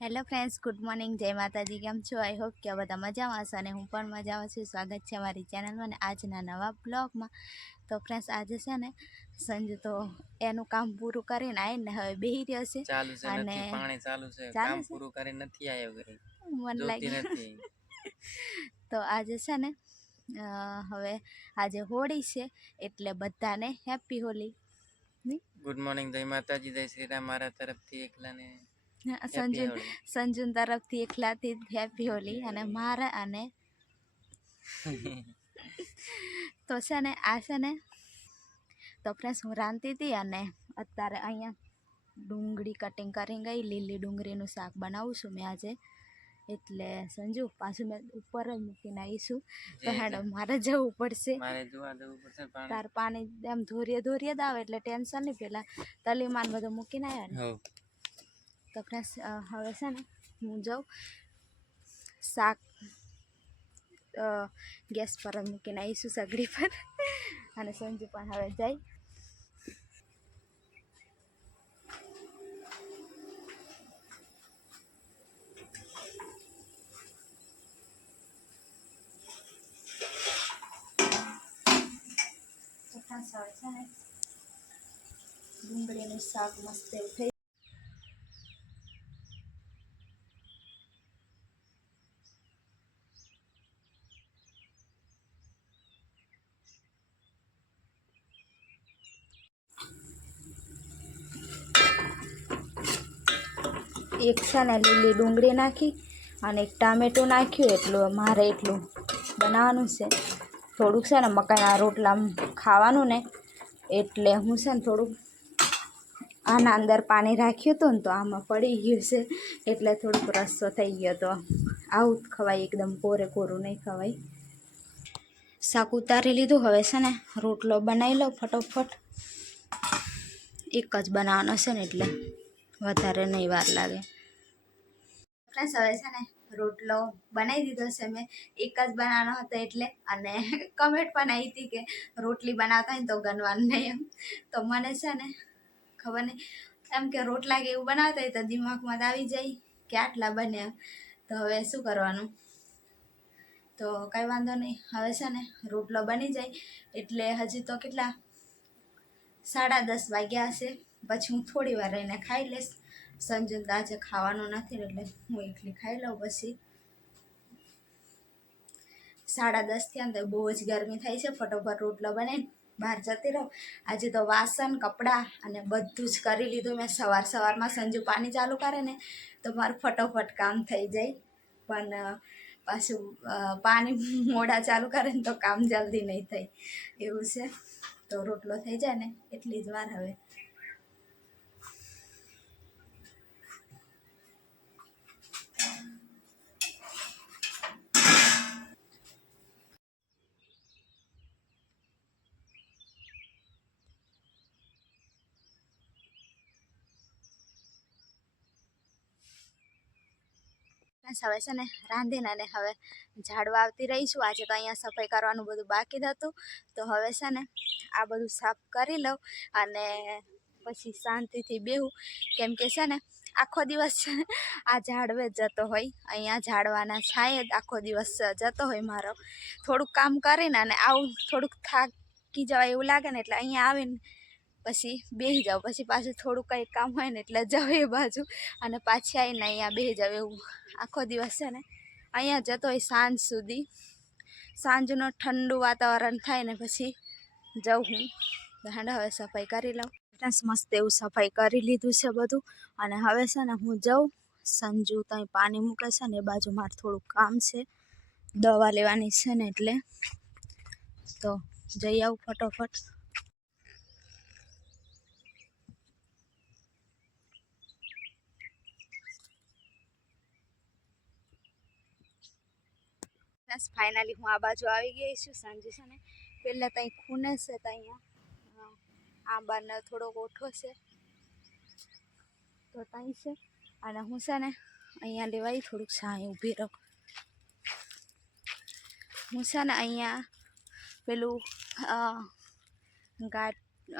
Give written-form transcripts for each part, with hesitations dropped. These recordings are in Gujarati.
હેલો ફ્રેન્ડ્સ, ગુડ મોર્નિંગ, જય માતાજી. કેમ છો? આઈ હોપ કે બધા મજામાં હશો અને હું પણ મજામાં છું. સ્વાગત છે અમારી ચેનલમાં અને આજના નવા બ્લોગમાં. તો ફ્રેન્ડ્સ, આજે છે ને સંજુ તો એનું કામ પૂરું કરીને આવીને હવે બેહી રહ્યો છે ચાલુ છે અને નથી પાણી ચાલુ છે ચાલે કામ છે પૂરું કરીને નથી આવ્યો ઘરે મને જોતી લાગ્યું. નથી. તો આજે છે ને હવે આજે હોળી છે એટલે બધાને હેપી હોલી. ગુડ મોર્નિંગ, જય માતાજી, જય શ્રી રામ. મારા તરફથી એકલાને હેપી સંજુ હોળી. સંજુન તરફથી એકલાથી હેપી હોલી અને મારા અને તો છે ને આ છે ને તો ફ્રેન્ડ્સ હું રાંધતી હતી અને અત્યારે અહીંયા ડુંગળી કટિંગ કરી ગઈ. લીલી ડુંગળીનું શાક બનાવું છું મેં આજે. એટલે સંજુ પાછું મેં ઉપર જ મૂકીને આવીશું તો હેડો મારે જવું પડશે. મારે જોવા જવું પડશે પાણી. તાર પાણી એમ ધોરીએ ધોરીએ જ આવે એટલે ટેન્શન નહીં. પેલા તલીમાન બધું મૂકીને આવ્યા ને. તો ફ્રેન્ડ્સ હવે છે ને હું જાઉં શાક ગેસ પર જ મૂકીને આવીશું સગડી પર અને સંજુ પણ હવે જાય. હવે છે ને ડુંગળીનું શાક મસ્ત એવું થઈ. એક છે ને લીલી ડુંગળી નાખી અને એક ટામેટું નાખ્યું. એટલું મારે એટલું બનાવવાનું છે. થોડુંક છે ને મકાઈના રોટલા ખાવાનું ને એટલે હું છે ને થોડુંક આના અંદર પાણી રાખ્યું હતું ને તો આમાં પડી ગયું છે એટલે થોડુંક રસ્સો થઈ ગયો. તો આવું જ ખવાય, એકદમ કોરે કોરું નહીં ખવાય. શાક ઉતારી લીધું. હવે છે ને રોટલો બનાવી લઉં ફટોફટ. એક જ બનાવવાનો છે ને એટલે વધારે નહીં વાર લાગે. ફ્રેન્ડ્સ હવે છે ને રોટલો બનાવી દીધો છે મેં. એક જ બનાવવાનો હતો એટલે. અને કમેન્ટ પણ આવી હતી કે રોટલી બનાવતા હોય ને તો ગણવાનું નહીં એમ. તો મને છે ને ખબર નહીં એમ કે રોટલા કે એવું બનાવતા હોય તો દિમાગમાં આવી જાય કે આટલા બને એમ. તો હવે શું કરવાનું, તો કંઈ વાંધો નહીં. હવે છે ને રોટલો બની જાય એટલે હજી તો કેટલા 10:30 વાગ્યા હશે. પછી હું થોડી વાર રહીને ખાઈ લઈશ. સંજુ આજે ખાવાનું નથી એટલે હું એકલી ખાઈ લઉં. પછી 10:30 થયા ને તો બહુ જ ગરમી થાય છે. ફટોફટ રોટલો બનાવીને બહાર જતી રહું. આજે તો વાસણ કપડાં અને બધું જ કરી લીધું મેં. સવારમાં સંજુ પાણી ચાલુ કરે ને તો મારું ફટોફટ કામ થઈ જાય. પણ પાછું પાણી મોડા ચાલુ કરે ને તો કામ જલ્દી નહીં થાય એવું છે. તો રોટલો થઈ જાય ને એટલી જ વાર. હવે હવે છે ને રાંધીને અને હવે ઝાડવા આવતી રહીશું. આજે તો અહીંયા સફાઈ કરવાનું બધું બાકી હતું. તો હવે છે ને આ બધું સાફ કરી લઉં અને પછી શાંતિથી બેહું. કેમ કે છે ને આખો દિવસ આ ઝાડવે જતો હોય. અહીંયા ઝાડવાના છાંયે જ આખો દિવસ જતો હોય મારો. થોડુંક કામ કરીને અને આવું થોડુંક થાકી જવાય એવું લાગે ને એટલે અહીંયા આવીને પછી બેસી જાઉં. પછી પાછું થોડું કંઈ કામ હોય ને એટલે જાઉં એ બાજુ અને પાછી આવીને અહીંયા બેસી જાઉં. એવું આખો દિવસ છે ને અહીંયા જતો હોય સાંજ સુધી. સાંજનો ઠંડુ વાતાવરણ થાય ને પછી જાઉં હું. હવે સફાઈ કરી લઉં. મસ્ત એવું સફાઈ કરી લીધું છે બધું. અને હવે છે ને હું જાઉં. સંજુ ત્યાં પાણી મૂકે છે ને એ બાજુ મારે થોડુંક કામ છે, દવા લેવાની છે ને એટલે. તો જઈ આવું ફટોફટ. ફાઇનલી હું આ બાજુ આવી ગઈ છું. સંજુ છે ને પહેલાં ત્યાં ખૂને છે તો અહીંયા આંબાનો થોડોક ઓઠો છે તો ત્યાં છે. અને હું છે ને અહીંયા લેવાય થોડુંક છાંય ઊભી રહું. હું છે ને અહીંયા પેલું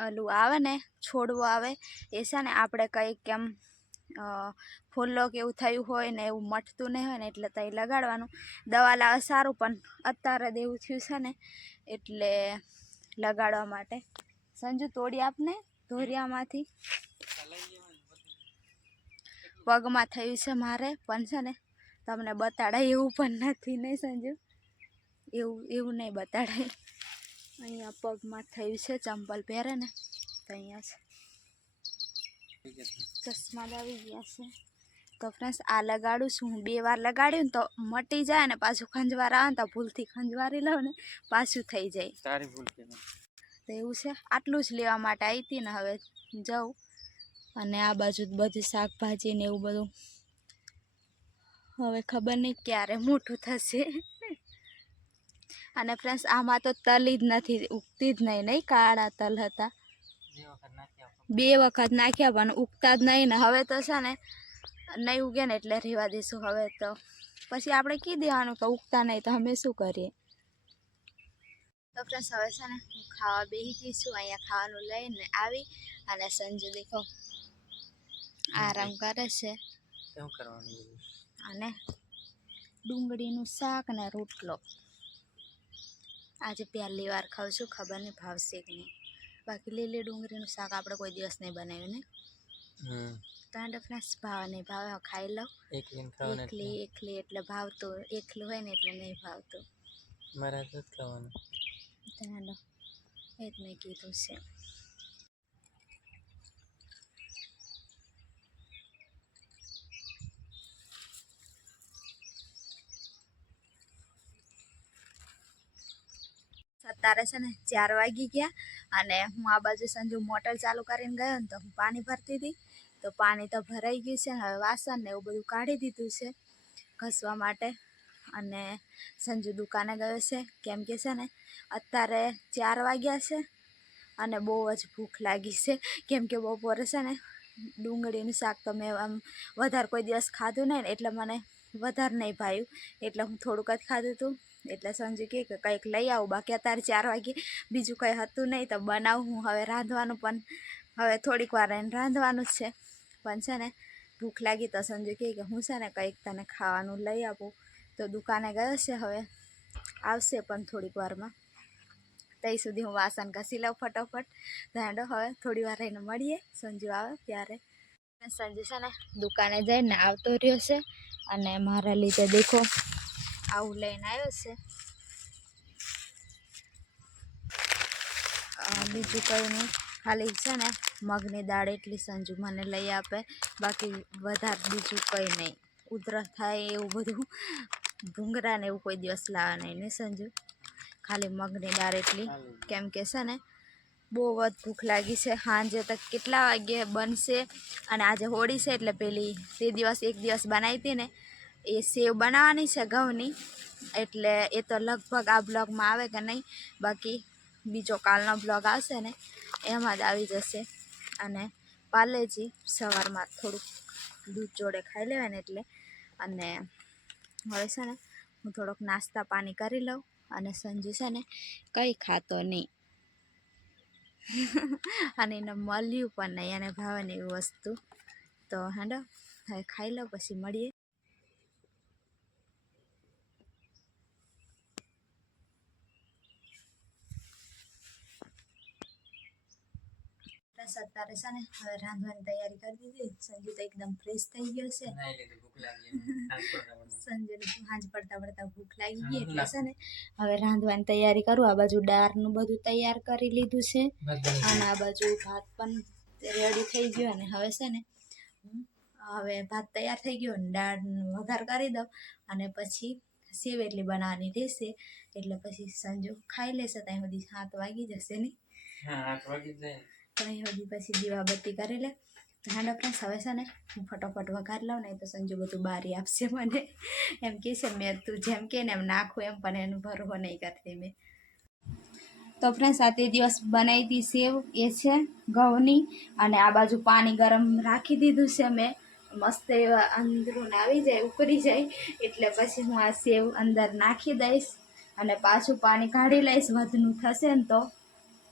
ઓલું આવે ને છોડવો આવે એ છે ને આપણે કંઈક એમ ફૂલો કે એવું થયું હોય ને એવું મટતું નહીં હોય ને એટલે તઈ લગાડવાનું. દવા લાવે સારું, પણ અત્યારે જ એવું થયું છે ને એટલે લગાડવા માટે. સંજુ તોડી આપને ધોરિયામાંથી. પગમાં થયું છે મારે, પણ છે ને તમને બતાડાય એવું પણ નથી, નહીં સંજુ? એવું નહીં બતાડાય. અહીંયા પગમાં થયું છે, ચંપલ પહેરે ને તો અહીંયા છે. ચશ્મા જ આવી ગયા છે. તો ફ્રેન્ડ્સ આ લગાડું છું હું. 2 વાર લગાડ્યું ને તો મટી જાય ને પાછું ખંજવાર આવે ને તો ભૂલથી ખંજવારી લઉં ને પાછું થઈ જાય. તારી ભૂલ કે તો એવું છે. આટલું જ લેવા માટે આવી હતી ને હવે જાઉં. અને આ બાજુ બધી શાકભાજી ને એવું બધું હવે ખબર નહીં ક્યારે મોટું થશે. અને ફ્રેન્ડ્સ આમાં તો તલી જ નથી, ઉગતી જ નહીં કાળા તલ હતા. 2 વખત નાખ્યા પણ ઉગતા જ નહીં ને. હવે તો છે ને નહીં ઉગે ને એટલે રહેવા દઈશું. હવે તો પછી આપણે કહી દેવાનું કે ઉગતા નહીં તો અમે શું કરીએ. તો ફ્રેન્ડ્સ હવે છે ને હું ખાવા બેસી ગઈ છું. અહીંયા ખાવાનું લઈને આવી અને સંજુ દેખો આરામ કરે છે. શું કરવાનું? અને ડુંગળીનું શાક ને રોટલો. આજે પહેલી વાર ખાઉં છું, ખબર નહીં ભાવશે કે નહીં. બાકી લીલી ડુંગળીનું શાક આપણે કોઈ દિવસ નહીં બનાવ્યું ને. તો ફ્રેન્ડ્સ ભાવ નહીં ભાવે, ખાઈ લઉં. એકલી એટલે ભાવતું, એકલું હોય ને એટલે નહીં ભાવતું. મારા દૂધ ખાવાનું એ જ મેં કીધું છે. અત્યારે છે ને 4 વાગી ગયા અને હું આ બાજુ સંજુ મોટર ચાલુ કરીને ગયો ને તો હું પાણી ભરતી હતી. તો પાણી તો ભરાઈ ગયું છે. હવે વાસણ ને એવું બધું કાઢી દીધું છે ઘસવા માટે. અને સંજુ દુકાને ગયો છે, કેમ કે છે ને અત્યારે 4 વાગ્યા છે અને બહુ જ ભૂખ લાગી છે. કેમ કે બપોરે છે ને ડુંગળીનું શાક તો મેં આમ વધારે કોઈ દિવસ ખાધું નહીં ને એટલે મને વધારે નહીં ભાવ્યું. એટલે હું થોડુંક જ ખાધું હતું. એટલે સંજુ કહે કે કંઈક લઈ આવું. બાકી અત્યારે 4 વાગે બીજું કંઈ હતું નહીં તો બનાવું હું. હવે રાંધવાનું પણ હવે થોડીક વાર એને રાંધવાનું જ છે. પણ છે ને ભૂખ લાગી તો સંજુ કહે કે હું છે ને કંઈક તને ખાવાનું લઈ આપું. તો દુકાને ગયો છે, હવે આવશે પણ થોડીક વારમાં. ત્યાં સુધી હું વાસણ ઘસી લઉં ફટોફટ. ધાંડો હવે થોડી વાર રહીને મળીએ સંજુ આવે ત્યારે. સંજુ છે ને દુકાને જઈને આવતો રહ્યો છે અને મારા લીધે દેખો આવું લઈને આવ્યો છે. બીજું કંઈ નહીં, ખાલી છે ને મગની દાળ એટલી સંજુ મને લઈ આપે. બાકી વધારે બીજું કંઈ નહીં. ઉધરસ થાય એવું બધું ભૂંગળા ને એવું કોઈ દિવસ લાવવા નહીં ને સંજુ. ખાલી મગની દાળ એટલી. કેમ કે છે ને બહુ જ ભૂખ લાગી છે. સાંજે તો કેટલા વાગે બનશે. અને આજે હોળી છે એટલે પેલી તે દિવસ એક દિવસ બનાવી હતી ને એ સેવ બનાવવાની છે ઘઉંની. એટલે એ તો લગભગ આ બ્લોગમાં આવે કે નહીં, બાકી બીજો કાલનો બ્લોગ આવશે ને એમાં જ આવી જશે. અને પાર્લેજી સવારમાં થોડુંક દૂધ જોડે ખાઈ લેવાય ને એટલે. અને હવે છે ને હું થોડોક નાસ્તા પાણી કરી લઉં. અને સંજુ છે ને કંઈ ખાતો નહીં અને એને મળ્યું પણ નહીં, એને ભાવે ને એવી વસ્તુ. તો હેડો હવે ખાઈ લઉં પછી મળીએ. અત્યારે છે ને હવે રાંધવાની તૈયારી કરી દીધી. સંજુ તો એકદમ ફ્રેશ થઈ ગયો છે. સંજુને સાંજ પડતા ભૂખ લાગી ગઈ એટલે છે ને હવે રાંધવાની તૈયારી કરું. આ બાજુ દાળનું બધું તૈયાર કરી લીધું છે અને આ બાજુ ભાત પણ રેડી થઈ ગયો. અને હવે છે ને હવે ભાત તૈયાર થઈ ગયો ને દાળનો વઘાર કરી દઉં અને પછી સેવ એટલી બનાવવાની રહેશે. એટલે પછી સંજુ ખાઈ લેશે. ત્યાં સુધી 7 વાગી જશે નહીં? 8 વાગી જાય. ત્યાં સુધી પછી દીવાબત્તી કરી લે. તો હેડો ફ્રેન્ડ્સ હવે છે ને હું ફટોફટ વઘાર લઉં નહીં તો સંજુ બધું બારી આપશે મને. એમ કહે છે મેં તું જેમ કહે ને એમ નાખું એમ, પણ એનું ભરવો નહીં કરતી મેં. તો ફ્રેન્ડ્સ આ તે દિવસ બનાવી હતી સેવ એ છે ઘઉંની. અને આ બાજુ પાણી ગરમ રાખી દીધું છે મેં. મસ્ત એવા અંદરું આવી જાય, ઉકળી જાય એટલે પછી હું આ સેવ અંદર નાખી દઈશ અને પાછું પાણી કાઢી લઈશ. વધનું થશે ને તો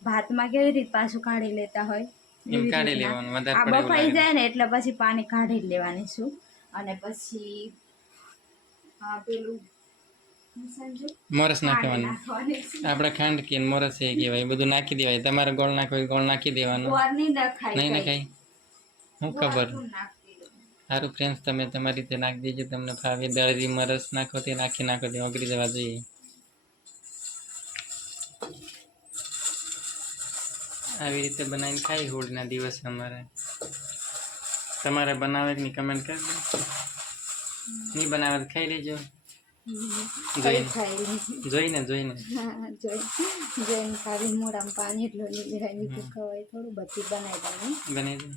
ભાતમાં કેવી રીતે પાછું કાઢી લેતા હોય એમ એવી કાઢી રીતના. લેવાનું વધારે આ પડે એવું બફાઈ લાગે જાય ને એટલે પછી પાણી કાઢી જ લેવાની છું. અને પછી પેલું સમજો મોરસ ખાંડ નાખવાનું. નાખવાની છે. આપણે ખાંડ કે મોરસ એ કહેવાય એ બધું નાખી દેવાય. તમારે ગોળ નાખવો હોય ગોળ નાખી દેવાનો. ગોળ નહીં નખાય નહીં કઈ. નખાય શું ગોળ ખબર. શું નાખતી રહું. સારું ફ્રેન્ડ્સ, તમે તમારી રીતે નાખી દેજો. તમને ફાવે દળરી મરસ નાખો તે નાખી નાખો તે ઓગળી જવા જોઈએ. આવી રીતે બનાવીને ખાઈ હોળના દિવસે અમારે. તમારે બનાવે કે નહીં કમેન્ટ કરજો. નહીં બનાવે તો ખાઈ લેજો. જોઈને જોઈને જોઈને જોઈને ખાલી મોઢામાં પાણી એટલું લીધું ખવાય થોડું બધી બનાવી દઉં. બનાવી દો.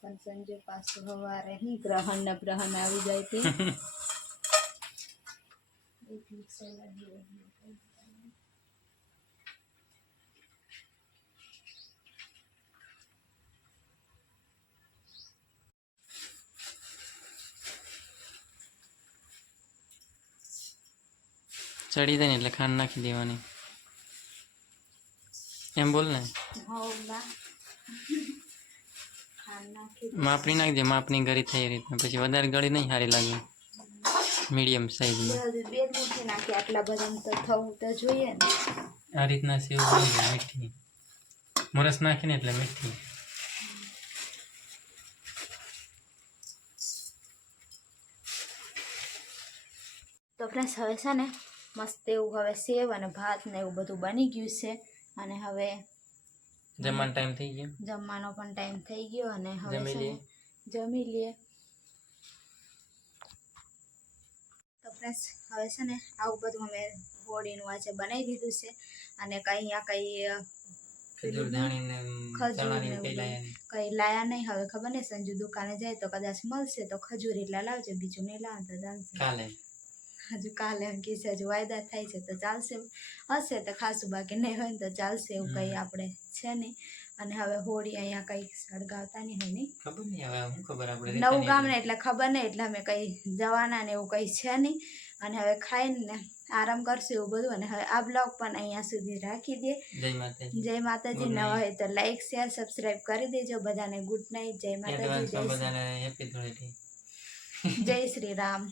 પણ સંજય પાછું સવારે ગ્રહણ ને બ્રહણ આવી જાય તે ચડી જાય ને એટલે ખાંડ નાખી દેવાની. એમ બોલ ને. માપની નાખજે, માપની ગળી થઈ રીતના. પછી વધારે ગળી નહીં સારી લાગે. મીડિયમ સાઈઝની બે મુઠ્ઠી નાખી. આટલા બધા તો થવું તો જોઈએ ને. આ રીતના સેવ બની જાય મીઠી. મોરસ નાખીને એટલે મીઠી. તો ફ્રેન્ડ્સ હવે છે ને મસ્ત એવું હવે સેવ અને ભાત ને એવું બધું બની ગયું છે. અને હવે જમવાનો ટાઈમ થઈ ગયો. જમવાનો પણ ટાઈમ થઈ ગયો. અને હવે જમી લઈએ. જમી લઈએ. તો ફ્રેન્ડ્સ હવે છે ને આવું બધું અમે હોળીનું આજે બનાવી દીધું છે. અને કંઈ ખજૂર ધાણીને ચણાની કઈ કંઈ લાયા નહીં. હવે ખબર નહીં, સંજુ દુકાને જાય તો કદાચ મળશે તો ખજૂર એટલા લાવજો, બીજું નહીં લાવે તો ચાલશે. કાલે હજુ કાલે એમ કે છે, હજુ વાયદા થાય છે તો ચાલશે. હશે તો ખાસું, બાકી નહીં હોય ને તો ચાલશે. એવું કંઈ આપણે છે નહીં. અને હવે હોળી અહીંયા કંઈ સળગાવતા નહીં હોય નહીં. ખબર નહીં હવે શું ખબર આપણે નવું ગામ ને એટલે ખબર નહીં, એટલે અમે કંઈ જવાના ને એવું કંઈ છે નહીં. અને હવે ખાઈને આરામ કરશું એવું બધું. અને હવે આ બ્લોગ પણ અહીંયા સુધી રાખી દે. જય માતાજી. જય માતાજી. નવા હોય તો લાઈક શેર સબસ્ક્રાઈબ કરી દેજો. બધાને ગુડ નાઇટ. જય માતાજી. બધાને હેપી ધૂળેટી. જય શ્રી રામ.